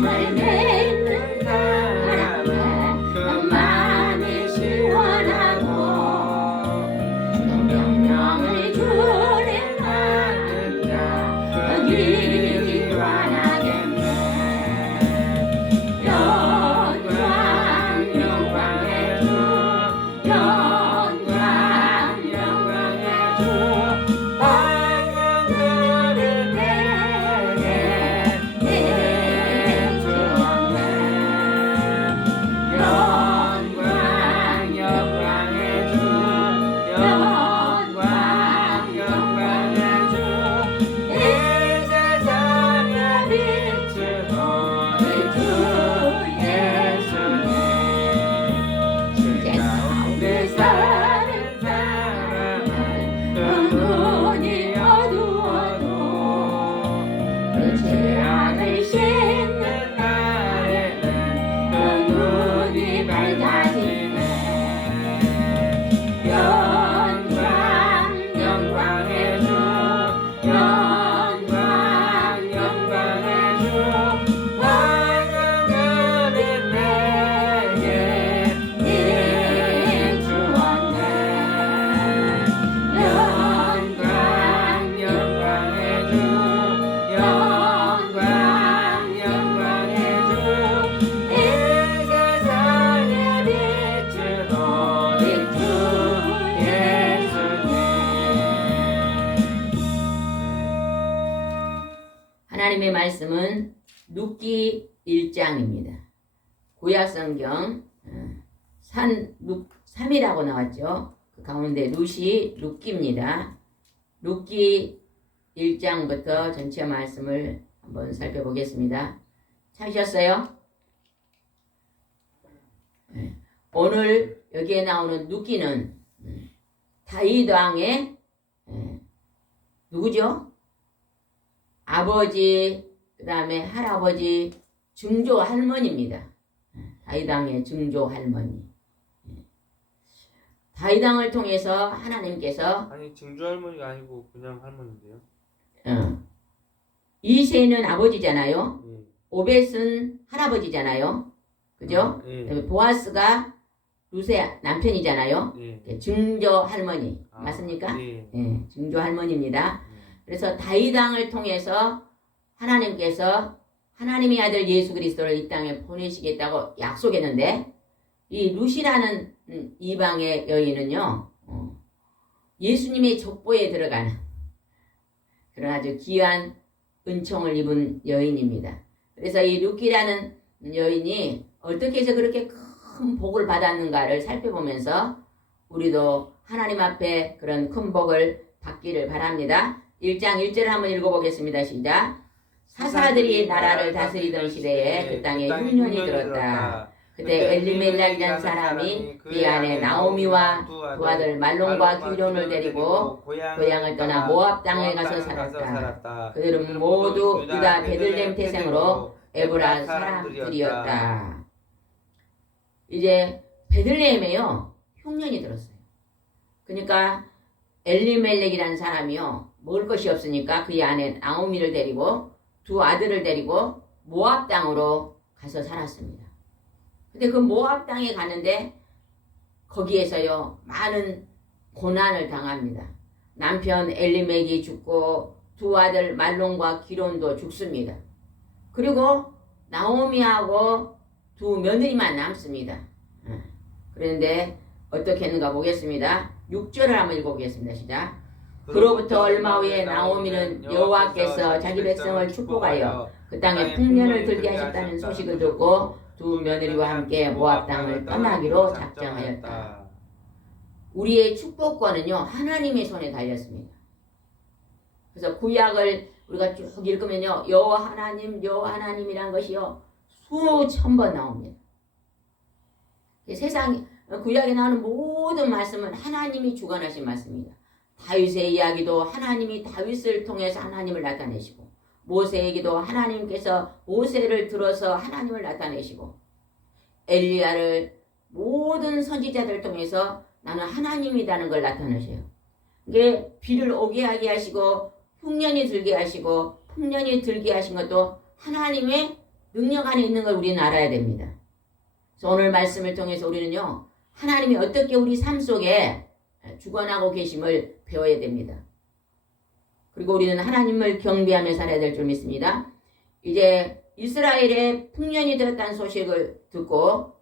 마음을 맺는 사람은 그 마음이 시원하고 그 명령을 준행하는 자 그 길이 환하겠네. 영광 영광의 주 영광 영광의 주 방향을 내게 주었네. 영광 영광의 주 영광 영광의 주 이 세상에 비추는 우리 주 예수님. 주제 가운데 사는 사람은 그 눈이 어두워도 그 죄악을 씻는 날에는 그 눈이 밝아지네. 영광 영광의 주 영광 영광의 주 환영을 내게 주었네. 영광 영광의 주 영광 영광의 주 이 세상에 비추는 우리 주 예수님. 하나님의 말씀은 룻기 1장입니다. 구약성경 3이라고 나왔죠. 그 가운데 룻이 룻기입니다. 룻기 1장부터 전체 말씀을 한번 살펴보겠습니다. 찾으셨어요? 네. 오늘 여기에 나오는 룻기는 다윗 왕의 누구죠? 아버지, 그 다음에 할아버지, 증조 할머니입니다. 다윗 왕의 증조 할머니. 다윗 왕을 통해서 하나님께서 아니 증조 할머니가 아니고 그냥 할머니인데요. 이새는 아버지잖아요. 예. 오벳은 할아버지잖아요. 그죠? 예. 보아스가 룻의 남편이잖아요. 예. 증조 할머니. 맞습니까? 예. 예, 증조 할머니입니다. 그래서 다윗 왕을 통해서 하나님께서 하나님의 아들 예수 그리스도를 이 땅에 보내시겠다고 약속했는데 이 룻이라는 이방의 여인은요 예수님의 족보에 들어가는 그런 아주 귀한 은총을 입은 여인입니다. 그래서 이 룻기라는 여인이 어떻게 해서 그렇게 큰 복을 받았는가를 살펴보면서 우리도 하나님 앞에 그런 큰 복을 받기를 바랍니다. 1장 1절을 한번 읽어보겠습니다. 시작. 사사들이 나라를 다스리던 시대에 그 땅에 흉년이 들었다. 그때 엘리멜렉이라는 사람이 그 안에 나오미와 두 아들 말론과 기론을 데리고 고향을 떠나 모압 땅에 가서 살았다. 그들은 모두 유다 베들레헴 태생으로 에브라 사람들이었다. 이제 베들레헴에요 흉년이 들었어요. 그러니까 엘리멜렉이라는 사람이요 먹을 것이 없으니까 그 안에 나오미를 데리고 두 아들을 데리고 모압 땅으로 가서 살았습니다. 근데 그 모압 땅에 가는데 거기에서요 많은 고난을 당합니다. 남편 엘리멜렉이 죽고 두 아들 말론과 기론도 죽습니다. 그리고 나오미하고 두 며느리만 남습니다. 그런데 어떻게 했는가 보겠습니다. 6절을 한번 읽어보겠습니다. 시작. 그로부터 얼마 후에 나오미는 여호와께서 자기 백성을 축복하여 그 땅에 풍년을 들게 하셨다는 소식을 듣고 두 며느리와 함께 모압 땅을 떠나기로 작정하였다. 우리의 축복권은요 하나님의 손에 달렸습니다. 그래서 구약을 우리가 쭉 읽으면요 여호와 하나님이란 것이요 수천 번 나옵니다. 세상 구약에 나오는 모든 말씀은 하나님이 주관하신 말씀입니다. 다윗의 이야기도 하나님이 다윗을 통해서 하나님을 나타내시고 모세에게도 하나님께서 모세를 들어서 하나님을 나타내시고 엘리야를 모든 선지자들을 통해서 나는 하나님이라는 걸 나타내셔요. 이게 비를 오게 하게 하시고 흉년이 들게 하시고 풍년이 들게 하신 것도 하나님의 능력 안에 있는 걸 우리는 알아야 됩니다. 그래서 오늘 말씀을 통해서 우리는요, 하나님이 어떻게 우리 삶 속에 주관하고 계심을 배워야 됩니다. 그리고 우리는 하나님을 경배하며 살아야 될 줄 믿습니다. 이제 이스라엘에 풍년이 들었다는 소식을 듣고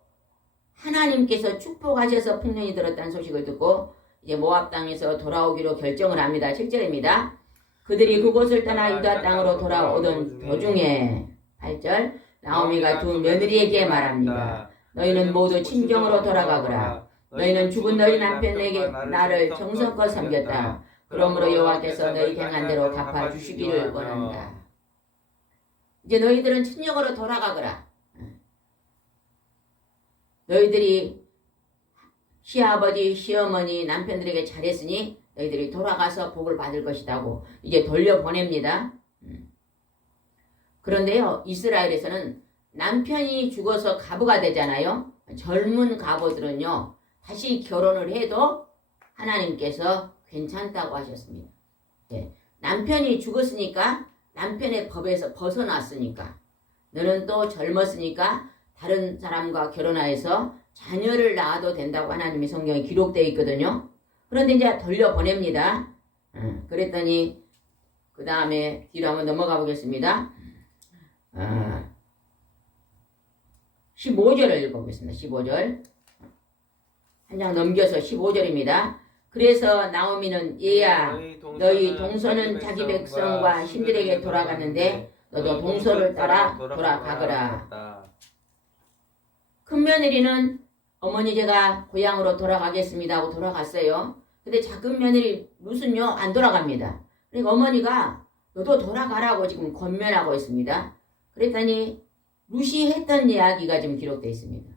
하나님께서 축복하셔서 풍년이 들었다는 소식을 듣고 이제 모압 땅에서 돌아오기로 결정을 합니다. 7절입니다. 그들이 그곳을 떠나 유다 땅으로 돌아오던 도중에 8절 나오미가 두 며느리에게 말합니다. 너희는 모두 친정으로 돌아가거라. 너희는 죽은 너희 남편에게 나를 정성껏 섬겼다. 그러므로 여호와께서 너희 행한 대로 갚아주시기를 원한다. 이제 너희들은 친정으로 돌아가거라. 너희들이 시아버지, 시어머니, 남편들에게 잘했으니 너희들이 돌아가서 복을 받을 것이라고 이제 돌려보냅니다. 그런데요, 이스라엘에서는 남편이 죽어서 가부가 되잖아요. 젊은 가부들은요, 다시 결혼을 해도 하나님께서 괜찮다고 하셨습니다. 네. 남편이 죽었으니까, 남편의 법에서 벗어났으니까, 너는 또 젊었으니까 다른 사람과 결혼하여서 자녀를 낳아도 된다고 하나님의 성경에 기록되어 있거든요. 그런데 이제 돌려보냅니다. 그랬더니 그 다음에 뒤로 한번 넘어가 보겠습니다. 15절을 읽어보겠습니다. 15절 한 장 넘겨서 15절입니다. 그래서 나오미는 얘야 너희 동서는 자기 백성과 신들에게 돌아갔는데 너도 동서를 따라 돌아가거라. 큰 며느리는 어머니 제가 고향으로 돌아가겠습니다 하고 돌아갔어요. 근데 작은 며느리 룻은요 안 돌아갑니다. 그러니까 어머니가 너도 돌아가라고 지금 권면하고 있습니다. 그랬더니 룻이 했던 이야기가 지금 기록되어 있습니다.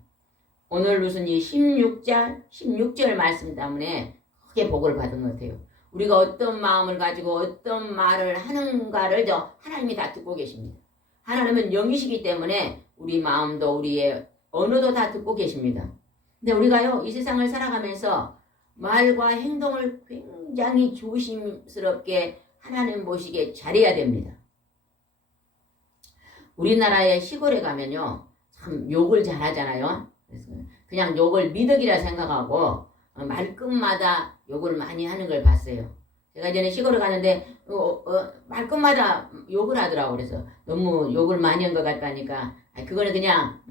오늘 룻은 이 16절 말씀 때문에 크게 복을 받은 것 같아요. 우리가 어떤 마음을 가지고 어떤 말을 하는가를 하나님이 다 듣고 계십니다. 하나님은 영이시기 때문에 우리 마음도 우리의 언어도 다 듣고 계십니다. 근데 우리가요 이 세상을 살아가면서 말과 행동을 굉장히 조심스럽게 하나님 보시기에 잘해야 됩니다. 우리나라의 시골에 가면요 참 욕을 잘하잖아요. 그래서 그냥 욕을 미덕이라 생각하고 말끝마다 욕을 많이 하는 걸 봤어요. 제가 전에 시골에 가는데 말끝마다 욕을 하더라고. 그래서 너무 욕을 많이 한 것 같다니까 그거는 그냥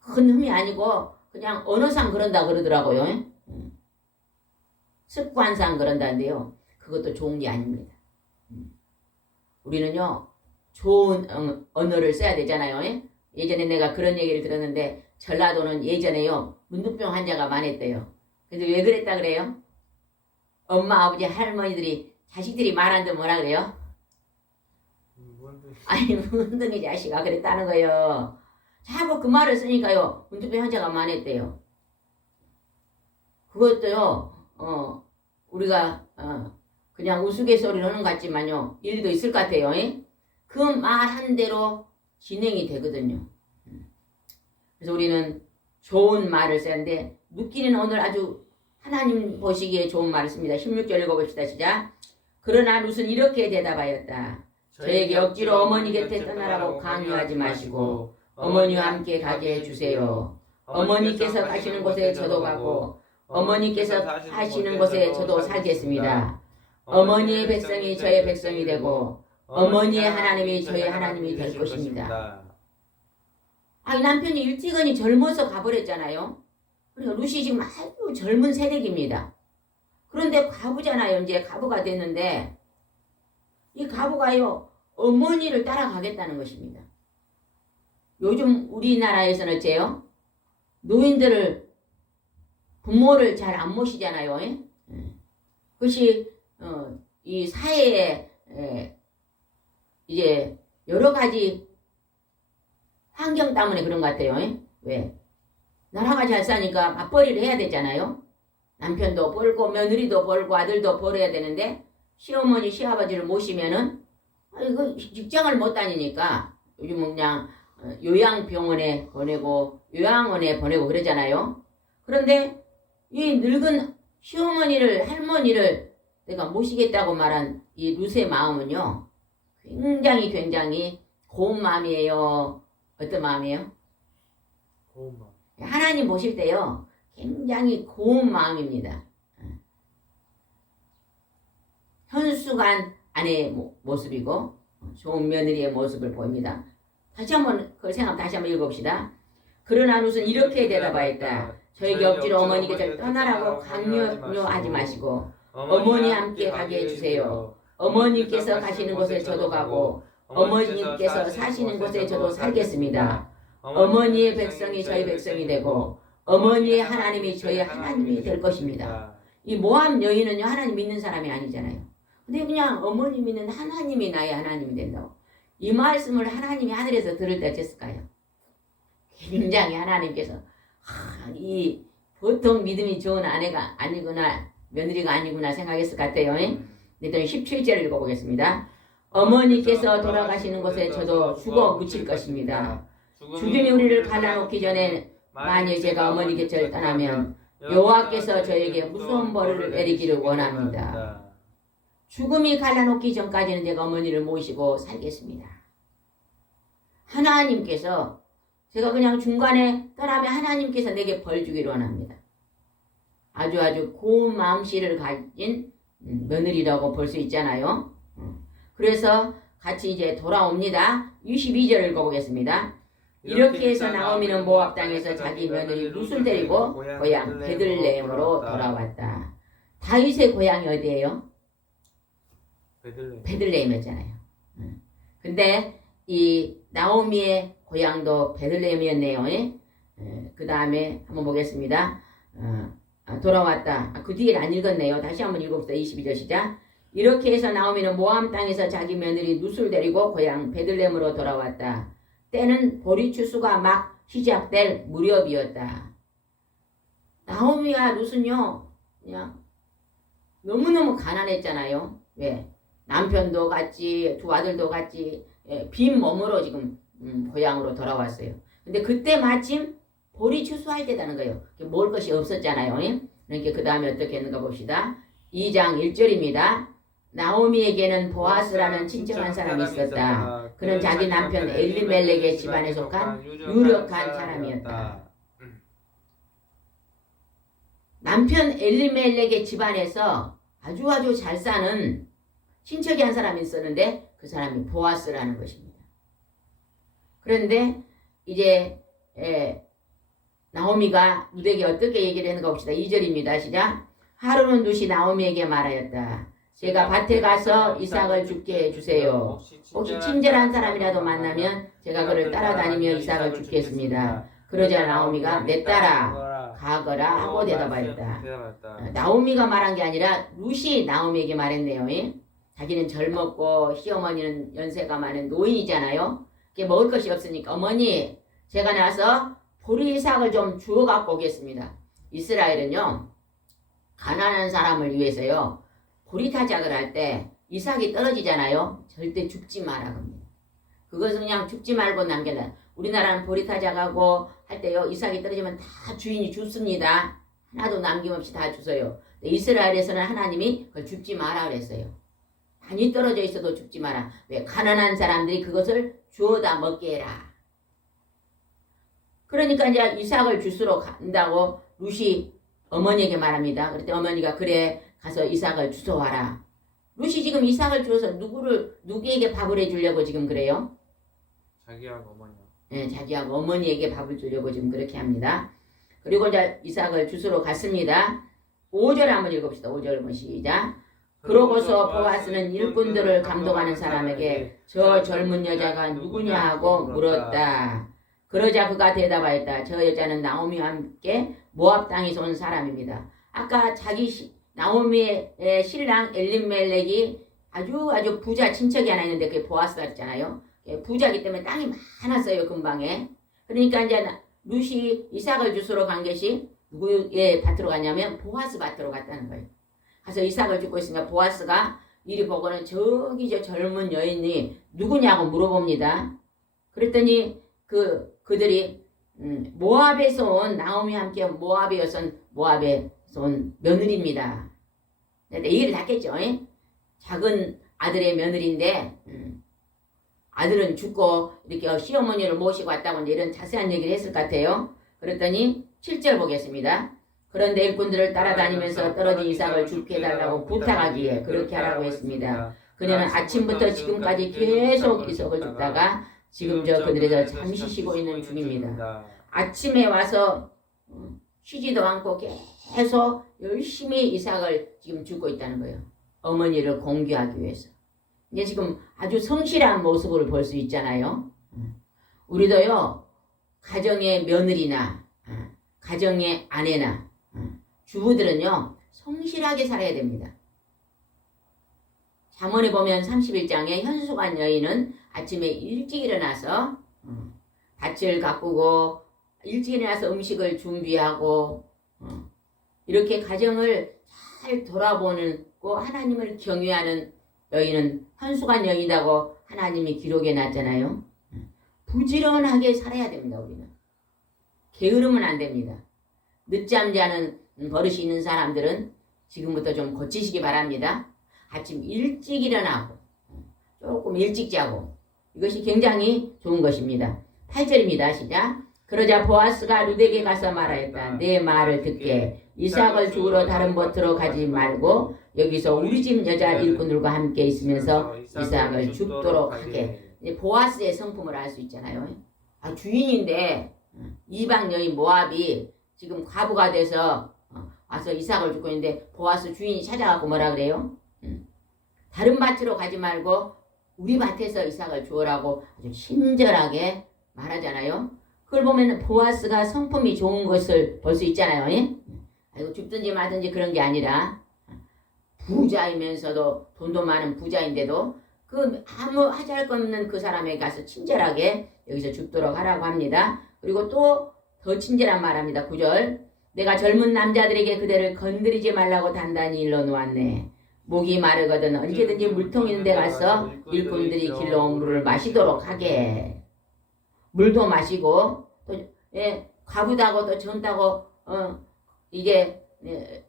큰 흠이 아니고 그냥 언어상 그런다 그러더라고요. 습관상 그런다는데요. 그것도 좋은 게 아닙니다. 우리는요. 좋은 언어를 써야 되잖아요. 예전에 내가 그런 얘기를 들었는데 전라도는 예전에요. 문둥병 환자가 많았대요. 근데 왜 그랬다 그래요? 엄마, 아버지, 할머니들이 자식들이 말하는데 뭐라 그래요? 아니 문둥이 자식아 그랬다는 거예요. 자꾸 그 말을 쓰니까요. 문둥병 환자가 많았대요. 그것도요. 우리가 그냥 우스갯소리를 하는 것 같지만요. 일리도 있을 것 같아요. 그 말한 대로 진행이 되거든요. 그래서 우리는 좋은 말을 쓰는데 룻기는 오늘 아주 하나님 보시기에 좋은 말을 씁니다. 16절 읽어봅시다. 시작. 그러나 룻은 이렇게 대답하였다. 저에게 억지로 어머니 곁에 떠나라고 강요하지 마시고 어머니와 함께 가게 해주세요. 어머니께서 가시는 곳에 저도 가고 어머니께서 하시는 곳에 저도 살겠습니다. 어머니의 백성이 저의 백성이 되고 어머니의 하나님이 저의 하나님이 될 것입니다. 이 남편이 일찍은이 젊어서 가버렸잖아요. 그러니까 룻이 지금 아주 젊은 새댁입니다. 그런데 과부잖아요. 이제 과부가 됐는데 이 과부가요 어머니를 따라가겠다는 것입니다. 요즘 우리나라에서는 어째요? 노인들을 부모를 잘 안 모시잖아요. 그것이 이 사회에 이제 여러 가지 환경 때문에 그런 것 같아요. 왜? 나라가 잘 사니까 맞벌이를 해야 되잖아요. 남편도 벌고 며느리도 벌고 아들도 벌어야 되는데 시어머니 시아버지를 모시면은 이거 직장을 못 다니니까 요즘은 그냥 요양병원에 보내고 요양원에 보내고 그러잖아요. 그런데 이 늙은 시어머니를 할머니를 내가 모시겠다고 말한 이 룻의 마음은요 굉장히 고운 마음이에요? 어떤 마음이에요? 고운 마음. 하나님 보실 때요. 굉장히 고운 마음입니다. 현수간 아내의 모습이고 좋은 며느리의 모습을 보입니다. 다시 한번 그 생각 다시 한번 읽어봅시다. 그러나 룻은 이렇게 대답하였다. 저에게 억지로 어머니께 떠나라고 강요하지 마시고 어머니 함께 가게 해주세요. 어머니께서 가시는 곳에 저도 가고 어머니께서 사시는 곳에 저도 살겠습니다. 어머니의 백성이 저희 백성이 되고 어머니의 하나님이 저희 하나님이 될 것입니다. 이 모압 여인은요 하나님 믿는 사람이 아니잖아요. 근데 그냥 어머니 믿는 하나님이 나의 하나님이 된다고. 이 말씀을 하나님이 하늘에서 들을 때 어땠을까요? 굉장히 하나님께서 이 보통 믿음이 좋은 아내가 아니구나 며느리가 아니구나 생각했을 것 같아요. 일단 17절을 읽어보겠습니다. 어머니께서 돌아가시는 곳에 저도 죽어 묻힐 것입니다. 죽음이 우리를 갈라놓기 전에 만일 제가 어머니 곁을 떠나면 여호와께서 저에게 무서운 벌을 내리기를 원합니다. 죽음이 갈라놓기 전까지는 제가 어머니를 모시고 살겠습니다. 하나님께서 제가 그냥 중간에 떠나면 하나님께서 내게 벌 주기를 원합니다. 아주 고운 마음씨를 가진 며느리라고 볼 수 있잖아요. 그래서 같이 이제 돌아옵니다. 22절을 읽어보겠습니다. 이렇게 해서 나오미는 모압 땅에서 자기 며느리 룻을 데리고 고향 베들레헴으로 돌아왔다. 다윗의 고향이 어디예요? 베들레헴이었잖아요. 근데 이 나오미의 고향도 베들레헴이었네요. 그 다음에 한번 보겠습니다. 돌아왔다. 그 뒤를 안 읽었네요. 다시 한번 읽어봅시다. 22절 시작. 이렇게 해서 나오미는 모압 땅에서 자기 며느리 룻을 데리고 고향 베들레헴으로 돌아왔다. 때는 보리 추수가 막 시작될 무렵이었다. 나오미와 룻은요 그냥 너무너무 가난했잖아요. 왜? 남편도 같이 두 아들도 같이 빈 몸으로 지금 고향으로 돌아왔어요. 근데 그때 마침 보리 추수할 때다는 거예요. 먹을 것이 없었잖아요. 그러니까 그 다음에 어떻게 했는가 봅시다. 2장 1절입니다. 나오미에게는 보아스라는 친척한 사람이 있었다. 그는 자기 남편 엘리멜렉의 집안에 속한 유력한 사람이었다. 남편 엘리멜렉의 집안에서 아주 잘 사는 친척이 한 사람이 있었는데 그 사람이 보아스라는 것입니다. 그런데 이제 나오미가 룻에게 어떻게 얘기를 했는가 봅시다. 2절입니다. 시작. 하루는 룻이 나오미에게 말하였다. 제가 밭에 가서 이삭을 죽게 해주세요. 혹시 친절한 사람이라도 만나면 제가 그를 따라다니며 이삭을 죽게 했습니다. 그러자 나오미가 내 딸아 가거라 하고 대답하였다. 나오미가 말한 게 아니라 룻이 나오미에게 말했네요. 자기는 젊었고 시어머니는 연세가 많은 노인이잖아요. 먹을 것이 없으니까 어머니 제가 나서 보리 이삭을 좀 주워 갖고 오겠습니다. 이스라엘은요 가난한 사람을 위해서요 보리 타작을 할 때 이삭이 떨어지잖아요. 절대 죽지 마라 겁니다. 그것은 그냥 죽지 말고 남겨놔. 우리나라는 보리 타작하고 할 때요 이삭이 떨어지면 다 주인이 줍습니다. 하나도 남김없이 다 주세요. 이스라엘에서는 하나님이 그걸 죽지 마라 그랬어요. 많이 떨어져 있어도 죽지 마라. 왜? 가난한 사람들이 그것을 주워다 먹게 해라. 그러니까 이제 이삭을 주스러 간다고 룻이 어머니에게 말합니다. 그랬더니 어머니가 그래 가서 이삭을 주워와라. 룻이 지금 이삭을 주워서 누구에게 밥을 해주려고 지금 그래요? 자기하고 어머니요. 네, 자기하고 어머니에게 밥을 주려고 지금 그렇게 합니다. 그리고 이제 이삭을 주스러 갔습니다. 5절 한번 읽읍시다. 5절 한번 시작. 그러고서 보아스는 일꾼들을 감독하는 사람에게 저 젊은 여자가 누구냐 하고 물었다. 그러자 그가 대답하였다. 저 여자는 나오미와 함께 모압 땅에서 온 사람입니다. 아까 나오미의 신랑 엘리멜렉이 아주 부자 친척이 하나 있는데 그게 보아스가 있잖아요. 부자기 때문에 땅이 많았어요. 근방에. 그러니까 이제 룻이 이삭을 주스러 간 것이 누구의 밭으로 갔냐면 보아스 밭으로 갔다는 거예요. 가서 이삭을 줍고 있으니까 보아스가 이리 보고는 저기 저 젊은 여인이 누구냐고 물어봅니다. 그랬더니 그들이 모압에서 온 나오미와 함께 모압에서 온 며느리입니다. 얘기를 다 했겠죠. 작은 아들의 며느리인데 아들은 죽고 이렇게 시어머니를 모시고 왔다고 이제 이런 자세한 얘기를 했을 것 같아요. 그랬더니 7절 보겠습니다. 그런데 일꾼들을 따라다니면서 떨어진 이삭을 죽게 해달라고 부탁하기에 그렇게 하라고 했습니다. 그녀는 아침부터 지금까지 계속 이삭을 죽다가 지금 저 그들에서 잠시 쉬고 있는 중입니다. 아침에 와서 쉬지도 않고 계속 열심히 이삭을 지금 죽고 있다는 거예요. 어머니를 공경하기 위해서. 이게 지금 아주 성실한 모습을 볼 수 있잖아요. 우리도요, 가정의 며느리나 가정의 아내나 주부들은요, 성실하게 살아야 됩니다. 잠언에 보면 31장에 현숙한 여인은 아침에 일찍 일어나서 밭을 가꾸고 일찍 일어나서 음식을 준비하고 이렇게 가정을 잘 돌아보고 하나님을 경외하는 여인은 현숙한 여인이라고 하나님이 기록해 놨잖아요. 부지런하게 살아야 됩니다. 우리는 게으르면 안 됩니다. 늦잠 자는 버릇이 있는 사람들은 지금부터 좀 고치시기 바랍니다. 아침 일찍 일어나고 조금 일찍 자고 이것이 굉장히 좋은 것입니다. 8절입니다. 시작. 그러자 보아스가 룻에게 가서 말하였다. 내 말을 듣게 이삭을 죽으러 다른 곳으로 가지 말고 여기서 우리 집 여자 일꾼들과 함께 있으면서 이삭을 죽도록 하게. 보아스의 성품을 알 수 있잖아요. 주인인데 이방 여인 모압이 지금 과부가 돼서 와서 이삭을 죽고 있는데 보아스 주인이 찾아가고 뭐라 그래요? 다른 밭으로 가지 말고 우리 밭에서 이삭을 주어라고 아주 친절하게 말하잖아요. 그걸 보면 보아스가 성품이 좋은 것을 볼 수 있잖아요. 예? 아이고 죽든지 마든지 그런 게 아니라 부자이면서도 돈도 많은 부자인데도 그 아무 하잘 것 없는 그 사람에게 가서 친절하게 여기서 죽도록 하라고 합니다. 그리고 또 더 친절한 말합니다. 9절. 내가 젊은 남자들에게 그대를 건드리지 말라고 단단히 일러놓았네. 목이 마르거든 언제든지 물통 있는 데 가서 일꾼들이 길러온 물을 마시도록 하게. 물도 마시고 또 과부다고 또 젊다고 이게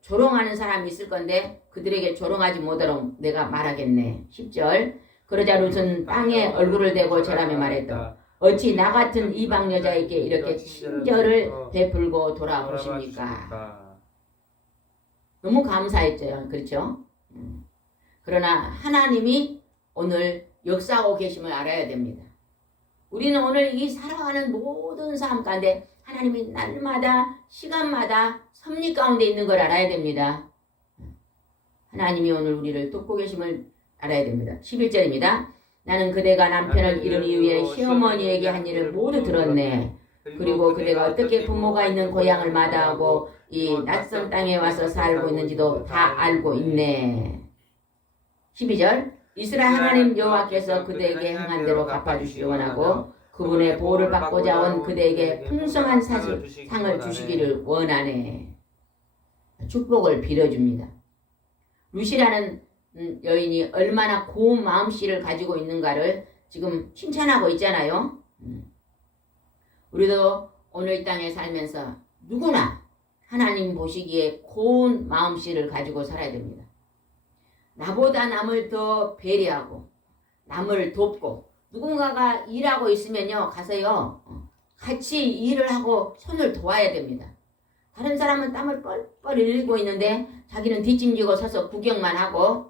조롱하는 사람이 있을 건데 그들에게 조롱하지 못하도록 내가 말하겠네. 10절. 그러자 룻은 땅에 얼굴을 대고 저라며 말했다. 어찌 나 같은 이방 여자에게 이렇게 친절을 베풀고 돌아보십니까? 너무 감사했죠. 그렇죠? 그러나 하나님이 오늘 역사하고 계심을 알아야 됩니다. 우리는 오늘 이 살아가는 모든 삶 가운데 하나님이 날마다 시간마다 섭리 가운데 있는 걸 알아야 됩니다. 하나님이 오늘 우리를 돕고 계심을 알아야 됩니다. 11절입니다. 나는 그대가 남편을 잃은 이후에 시어머니에게 한 일을 모두 들었네. 그리고 그대가 어떻게 부모가 있는 고향을 마다하고 이 낯선 땅에 와서 살고 있는지도 다 알고 있네. 12절. 이스라엘 하나님 여호와께서 그대에게 행한 대로 갚아주시기 원하고 그분의 보호를 받고자 온 그대에게 풍성한 상을 주시기를 원하네. 축복을 빌어줍니다. 룻이라는 여인이 얼마나 고운 마음씨를 가지고 있는가를 지금 칭찬하고 있잖아요. 우리도 오늘 이 땅에 살면서 누구나 하나님 보시기에 고운 마음씨를 가지고 살아야 됩니다. 나보다 남을 더 배려하고 남을 돕고 누군가가 일하고 있으면요 가서요 같이 일을 하고 손을 도와야 됩니다. 다른 사람은 땀을 뻘뻘 흘리고 있는데 자기는 뒷짐지고 서서 구경만 하고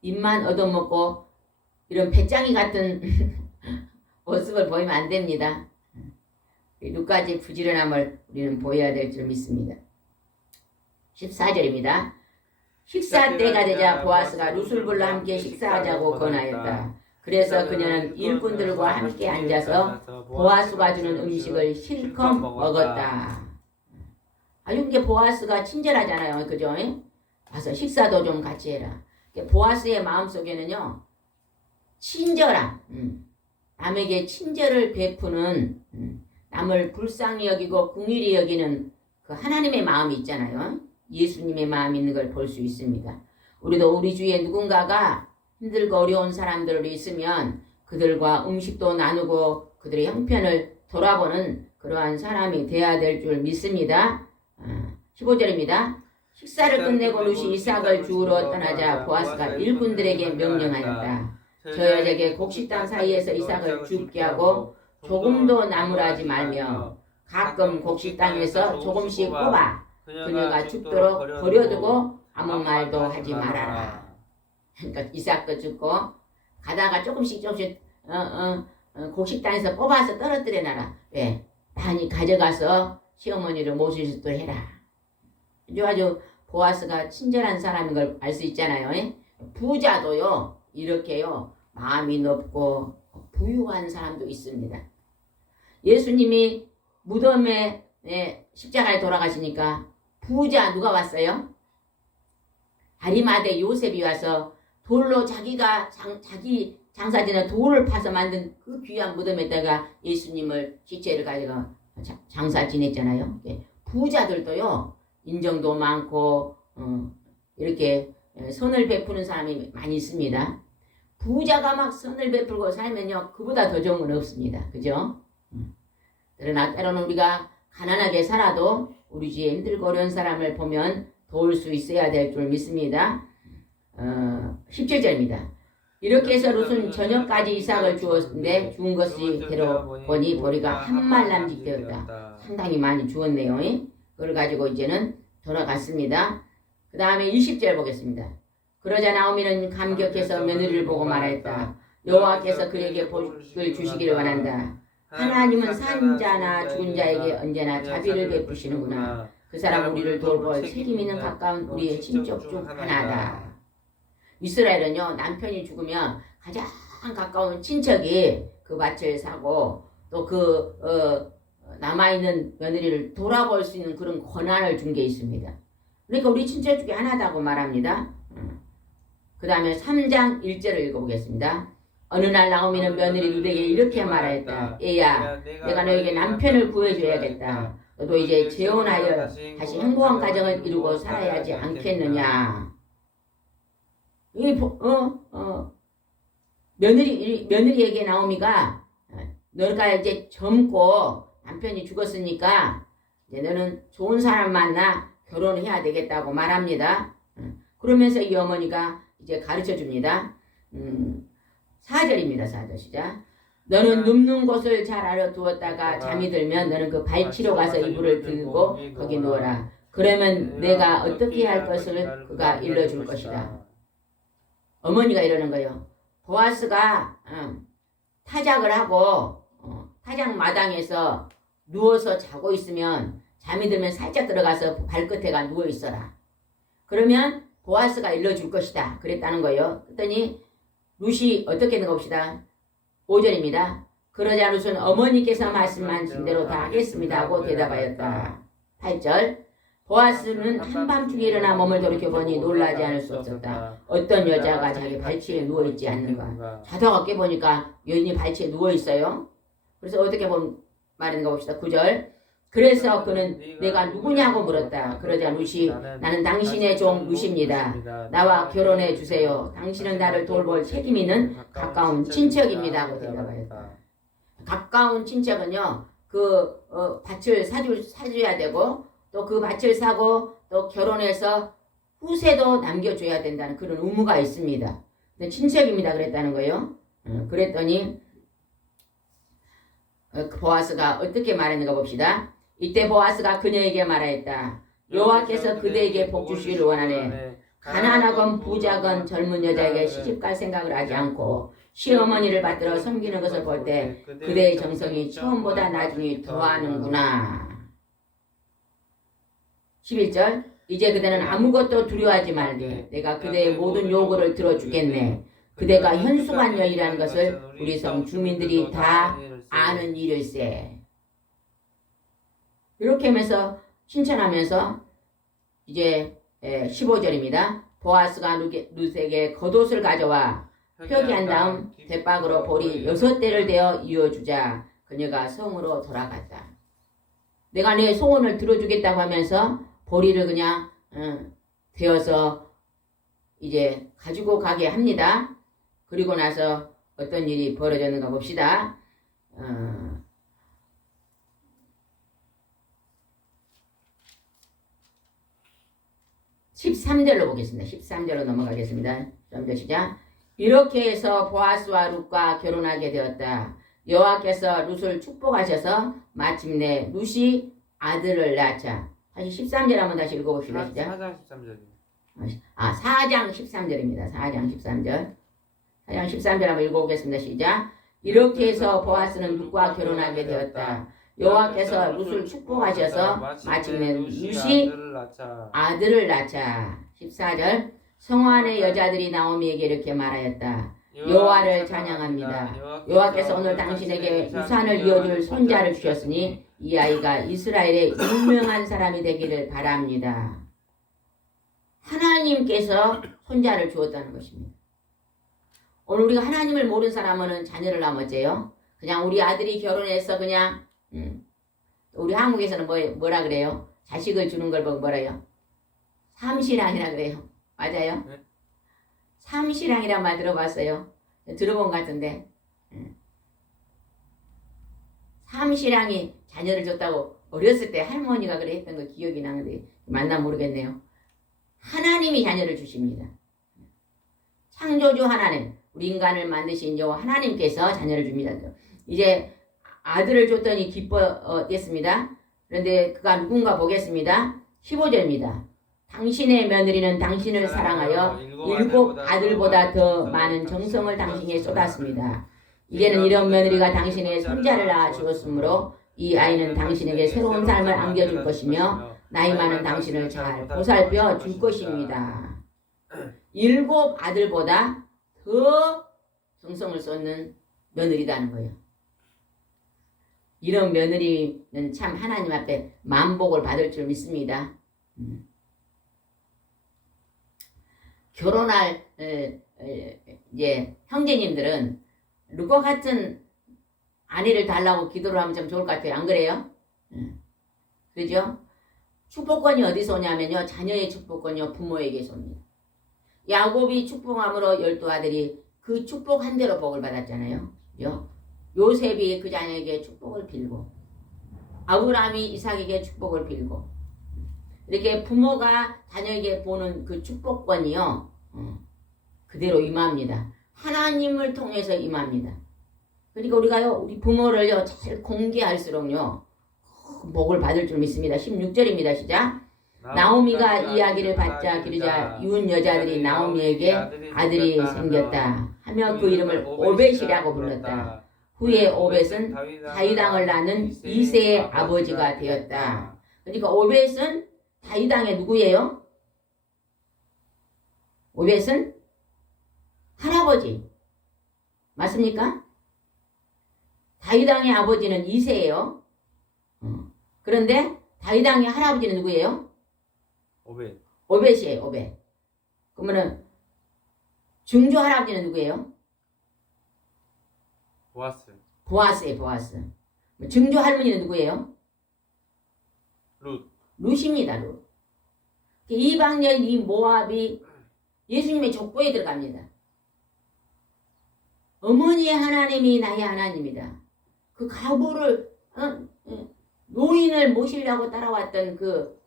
입만 얻어먹고 이런 배짱이 같은 모습을 보이면 안 됩니다. 룻까지 부지런함을 우리는 보여야 될 줄 믿습니다. 14절입니다. 식사 때가 되자 보아스가 룻을 불러 함께 식사하자고 권하였다. 그래서 그녀는 일꾼들과 함께 앉아서 보아스가 주는 음식을 실컷 먹었다. 이게 보아스가 친절하잖아요. 그죠? 와서 식사도 좀 같이 해라. 보아스의 마음속에는요. 친절함. 남에게 친절을 베푸는 남을 불쌍히 여기고 긍휼히 여기는 그 하나님의 마음이 있잖아요. 예수님의 마음이 있는 걸 볼 수 있습니다. 우리도 우리 주위에 누군가가 힘들고 어려운 사람들이 있으면 그들과 음식도 나누고 그들의 형편을 돌아보는 그러한 사람이 되어야 될 줄 믿습니다. 15절입니다. 식사를 끝내고 룻이 이삭을 주우러 떠나자 보아스가 일꾼들에게 명령하였다. 저 여자에게 곡식 땅 사이에서 이삭을 죽게 하고 조금도 나무라지 말며 가끔 곡식 땅에서 조금씩 뽑아 그녀가 죽도록 버려두고 아무 말도 하지 말아라. 그러니까 이삭도 죽고 가다가 조금씩 곡식 땅에서 뽑아서 떨어뜨려 놔라. 왜? 많이 가져가서 시어머니를 모실 수도 해라. 아주 보아스가 친절한 사람인 걸 알 수 있잖아요. 부자도요 이렇게요 마음이 높고 부유한 사람도 있습니다. 예수님이 무덤에 십자가에 돌아가시니까 부자 누가 왔어요? 아리마대 요셉이 와서 돌로 자기가 자기 장사지는 돌을 파서 만든 그 귀한 무덤에다가 예수님을 시체를 가져가 장사 지냈잖아요. 부자들도요 인정도 많고 이렇게 선을 베푸는 사람이 많이 있습니다. 부자가 막 선을 베풀고 살면요 그보다 더 좋은 건 없습니다. 그죠? 그러나 때로는 우리가 가난하게 살아도 우리 주위에 힘들고 어려운 사람을 보면 도울 수 있어야 될 줄 믿습니다. 17절입니다. 이렇게 해서 룻은 저녁까지 이삭을 주었는데 주은 것이 되려보니 보리가 한 말 남짓되었다. 상당히 많이 주었네요. 그걸 가지고 이제는 돌아갔습니다. 그 다음에 20절 보겠습니다. 그러자 나오미는 감격해서 며느리를 보고 말했다. 여호와께서 그에게 복을 주시기를 원한다. 하나님은 산 자나 죽은 자에게 언제나 자비를 베푸시는구나. 그 사람 우리를 돌볼 책임 있는 가까운 우리의 친척 중 하나다. 이스라엘은요 남편이 죽으면 가장 가까운 친척이 그 밭을 사고 또 그 남아있는 며느리를 돌아볼 수 있는 그런 권한을 준 게 있습니다. 그러니까 우리 친척 중에 하나다고 말합니다. 그 다음에 3장 1절을 읽어보겠습니다. 어느 날 나오미는 며느리 룻에게 이렇게 말하였다. 얘야 내가 너에게 남편을 구해줘야겠다. 너도 이제 재혼하여 다시 행복한 가정을 이루고 살아야 하지 않겠느냐. 며느리에게 나오미가 너가 이제 젊고 남편이 죽었으니까 이제 너는 좋은 사람 만나 결혼해야 되겠다고 말합니다. 그러면서 이 어머니가 이제 가르쳐 줍니다. 4절입니다. 4절 시작. 너는 눕는 곳을 잘 알아두었다가 잠이 들면 너는 그 발치로 가서 이불을 들고 거기 누워라. 그러면 내가 어떻게 할 것을 그가 일러줄 것이다. 어머니가 이러는 거예요. 보아스가 타작을 하고 타작 마당에서 누워서 자고 있으면 잠이 들면 살짝 들어가서 발끝에가 누워 있어라. 그러면 보아스가 일러줄 것이다. 그랬다는 거예요. 그랬더니 룻이 어떻게 했는가 봅시다. 5절입니다. 그러자 룻은 어머니께서 말씀하신 대로 다 하겠습니다 하고 대답하였다. 8절. 보아스는 한밤중에 일어나 몸을 돌이켜보니 놀라지 않을 수 없었다. 어떤 여자가 자기 발치에 누워있지 않는가. 자다가 깨보니까 여인이 발치에 누워있어요. 그래서 어떻게 말했는가 봅시다. 9절. 그래서 그는 내가 누구냐고 물었다. 그러자 룻이 나는 당신의 종 룻입니다. 나와 결혼해 주세요. 당신은 나를 돌볼 책임 있는 가까운 친척입니다 하고 대답하였다. 가까운 친척은요 그 밭을 사줘야 되고 또 그 밭을 사고 또 결혼해서 후세도 남겨줘야 된다는 그런 의무가 있습니다. 근데 친척입니다 그랬다는 거예요. 그랬더니 보아스가 어떻게 말했는가 봅시다. 이때 보아스가 그녀에게 말하였다. 여호와께서 그대에게 복 주시기를 원하네. 가난하건 부자건 젊은 여자에게 시집갈 생각을 하지 않고 시어머니를 받들어 섬기는 것을 볼 때 그대의 정성이 처음보다 나중에 더하는구나. 11절. 이제 그대는 아무것도 두려워하지 말게. 내가 그대의 모든 요구를 들어주겠네. 그대가 현숙한 여인이라는 것을 우리 성 주민들이 다 아는 일일세. 이렇게 하면서 칭찬하면서 이제 15절입니다. 보아스가 룻에게 겉옷을 가져와 표기한 다음 대박으로 보리 6대를 대어 이어주자 그녀가 성으로 돌아갔다. 내가 내 소원을 들어주겠다고 하면서 보리를 그냥 대어서 이제 가지고 가게 합니다. 그리고 나서 어떤 일이 벌어졌는가 봅시다. 13절로 보겠습니다. 13절로 넘어가겠습니다. 13절 시작. 이렇게 해서 보아스와 룻과 결혼하게 되었다. 여호와께서 룻을 축복하셔서 마침내 룻이 아들을 낳자. 다시 13절 한번 다시 읽어봅시다. 시작. 4장 13절입니다. 4장 13절입니다. 4장 13절. 4장 13절 한번 읽어보겠습니다. 시작. 이렇게 해서 보아스는 룻과 결혼하게 되었다. 여호와께서 룻을 축복하셔서 마침내 룻이 아들을 낳자. 14절. 성안의 여자들이 나오미에게 이렇게 말하였다. 여호와를 찬양합니다. 여호와께서 오늘 당신에게 유산을 이어줄 손자를 주셨으니 이 아이가 이스라엘의 유명한 사람이 되기를 바랍니다. 하나님께서 손자를 주었다는 것입니다. 오늘 우리가 하나님을 모르는 사람은 자녀를 낳으면 어째요? 그냥 우리 아들이 결혼해서 그냥 우리 한국에서는 뭐라 그래요? 자식을 주는 걸 보고 뭐라요? 삼시랑이라 그래요. 맞아요? 네. 삼시랑이란 말 들어봤어요? 들어본 것 같은데. 삼시랑이 자녀를 줬다고 어렸을 때 할머니가 그래 했던 거 기억이 나는데 맞나 모르겠네요. 하나님이 자녀를 주십니다. 창조주 하나님, 우리 인간을 만드신 요 하나님께서 자녀를 줍니다. 이제 아들을 줬더니 기뻐했습니다. 그런데 그가 누군가 보겠습니다. 15절입니다. 당신의 며느리는 당신을 사랑하여 7 아들보다 더 많은 정성을 당신에게 쏟았습니다. 이제는 이런 며느리가 당신의 손자를 낳아 주었으므로 이 아이는 당신에게 새로운 삶을 안겨줄 것이며 나이 많은 당신을 잘 보살펴 줄 것입니다. 7 아들보다 더 정성을 쏟는 며느리다는 거예요. 이런 며느리는 참 하나님 앞에 만복을 받을 줄 믿습니다. 결혼할 이제 형제님들은 룻과 같은 아내를 달라고 기도를 하면 좀 좋을 것 같아요. 안 그래요? 그죠? 축복권이 어디서 오냐면요. 자녀의 축복권이요. 부모에게서 옵니다. 야곱이 축복함으로 12아들이 그 축복한 대로 복을 받았잖아요. 그죠? 요셉이 그 자녀에게 축복을 빌고 아브라함이 이삭에게 축복을 빌고 이렇게 부모가 자녀에게 보는 그 축복권이요. 그대로 임합니다. 하나님을 통해서 임합니다. 그러니까 우리가요. 우리 부모를요. 잘 공개할수록요. 복을 받을 줄 믿습니다. 16절입니다. 시작. 나오미가 이야기를 받자 기르자 이웃 여자들이 나오미에게 아들이 생겼다 하며 그 이름을 오벳이라고 불렀다. 후에 오벳은 다윗 왕을 낳는 이새의 아버지가 되었다. 그러니까 오벳은 다윗 왕의 누구예요? 오벳은 할아버지. 맞습니까? 다윗 왕의 아버지는 이새예요. 그런데 다윗 왕의 할아버지는 누구예요? 오벳이에요. 오벳. 그러면은 증조 할아버지는 누구예요? 보아스예요. 보아스. 증조 할머니는 누구예요? 룻입니다. 룻. 이방 여인 이 모압이 예수님의 족보에 들어갑니다. 어머니의 하나님이 나의 하나님이다. 그 가부를 노인을 모시려고 따라왔던 그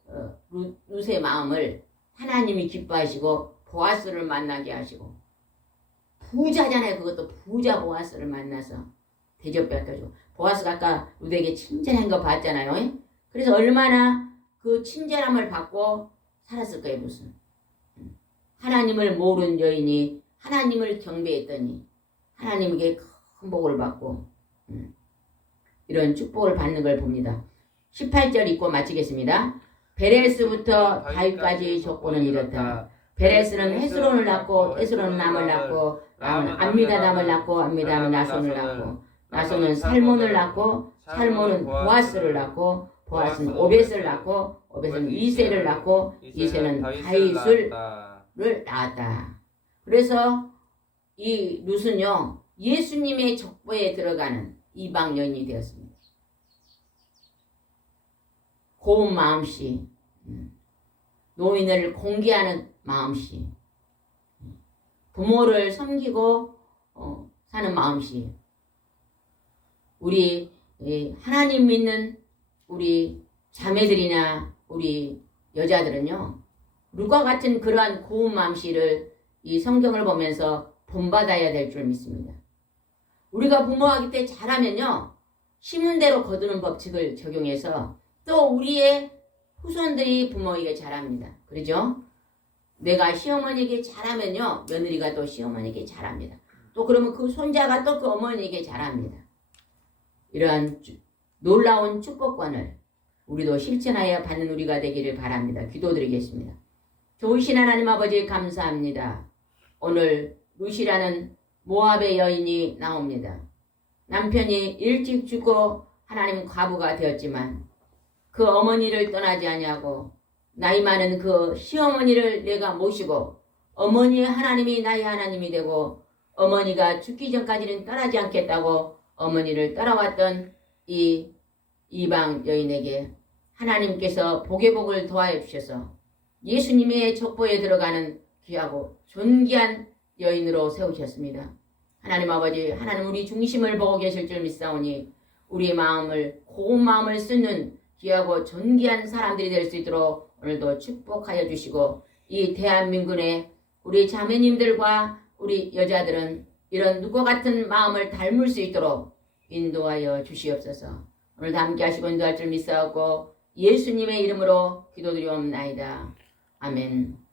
룻의 마음을 하나님이 기뻐하시고 보아스를 만나게 하시고 부자잖아요. 그것도 부자 보아스를 만나서 대접받아주고 보아스가 아까 룻에게 친절한 거 봤잖아요. 그래서 얼마나 그 친절함을 받고 살았을 거예요. 무슨 하나님을 모르는 여인이 하나님을 경배했더니 하나님에게 큰 복을 받고 이런 축복을 받는 걸 봅니다. 18절 읽고 마치겠습니다. 베레스부터 다윗까지 족보는 이렇다. 베레스는 헤스론을 낳고 헤스론은 남을 낳고 남은 암미다담을 낳고 암미다담은 나손을 낳고 나손은 살몬을 낳고 살몬은 보아스를 낳고 보아스는 오벳을 낳고 오벳은 이새를 낳고 이새는 다윗을 낳았다. 그래서 이 룻은요 예수님의 족보에 들어가는 이방 여인이 되었습니다. 고운 마음씨, 노인을 공개하는 마음씨, 부모를 섬기고 사는 마음씨. 우리 하나님 믿는 우리 자매들이나 우리 여자들은요 룻과 같은 그러한 고운 마음씨를 이 성경을 보면서 본받아야 될 줄 믿습니다. 우리가 부모하기 때 잘하면요. 심은 대로 거두는 법칙을 적용해서 또 우리의 후손들이 부모에게 잘합니다. 그러죠? 내가 시어머니에게 잘하면요. 며느리가 또 시어머니에게 잘합니다. 또 그러면 그 손자가 또 그 어머니에게 잘합니다. 이러한 놀라운 축복권을 우리도 실천하여 받는 우리가 되기를 바랍니다. 기도드리겠습니다. 좋으신 하나님 아버지 감사합니다. 오늘 루시라는 모압의 여인이 나옵니다. 남편이 일찍 죽고 하나님 과부가 되었지만 그 어머니를 떠나지 아니하고 나이 많은 그 시어머니를 내가 모시고 어머니의 하나님이 나의 하나님이 되고 어머니가 죽기 전까지는 떠나지 않겠다고 어머니를 따라왔던 이 이방 여인에게 하나님께서 복의 복을 더하여 주셔서 예수님의 족보에 들어가는 귀하고 존귀한 여인으로 세우셨습니다. 하나님 아버지, 하나님 우리 중심을 보고 계실 줄 믿사오니 우리의 마음을 고운 마음을 쓰는 귀하고 존귀한 사람들이 될 수 있도록 오늘도 축복하여 주시고 이 대한민국의 우리 자매님들과 우리 여자들은 이런 누구와 같은 마음을 닮을 수 있도록 인도하여 주시옵소서. 오늘도 함께 하시고 인도할 줄 믿사오고 예수님의 이름으로 기도드리옵나이다. 아멘.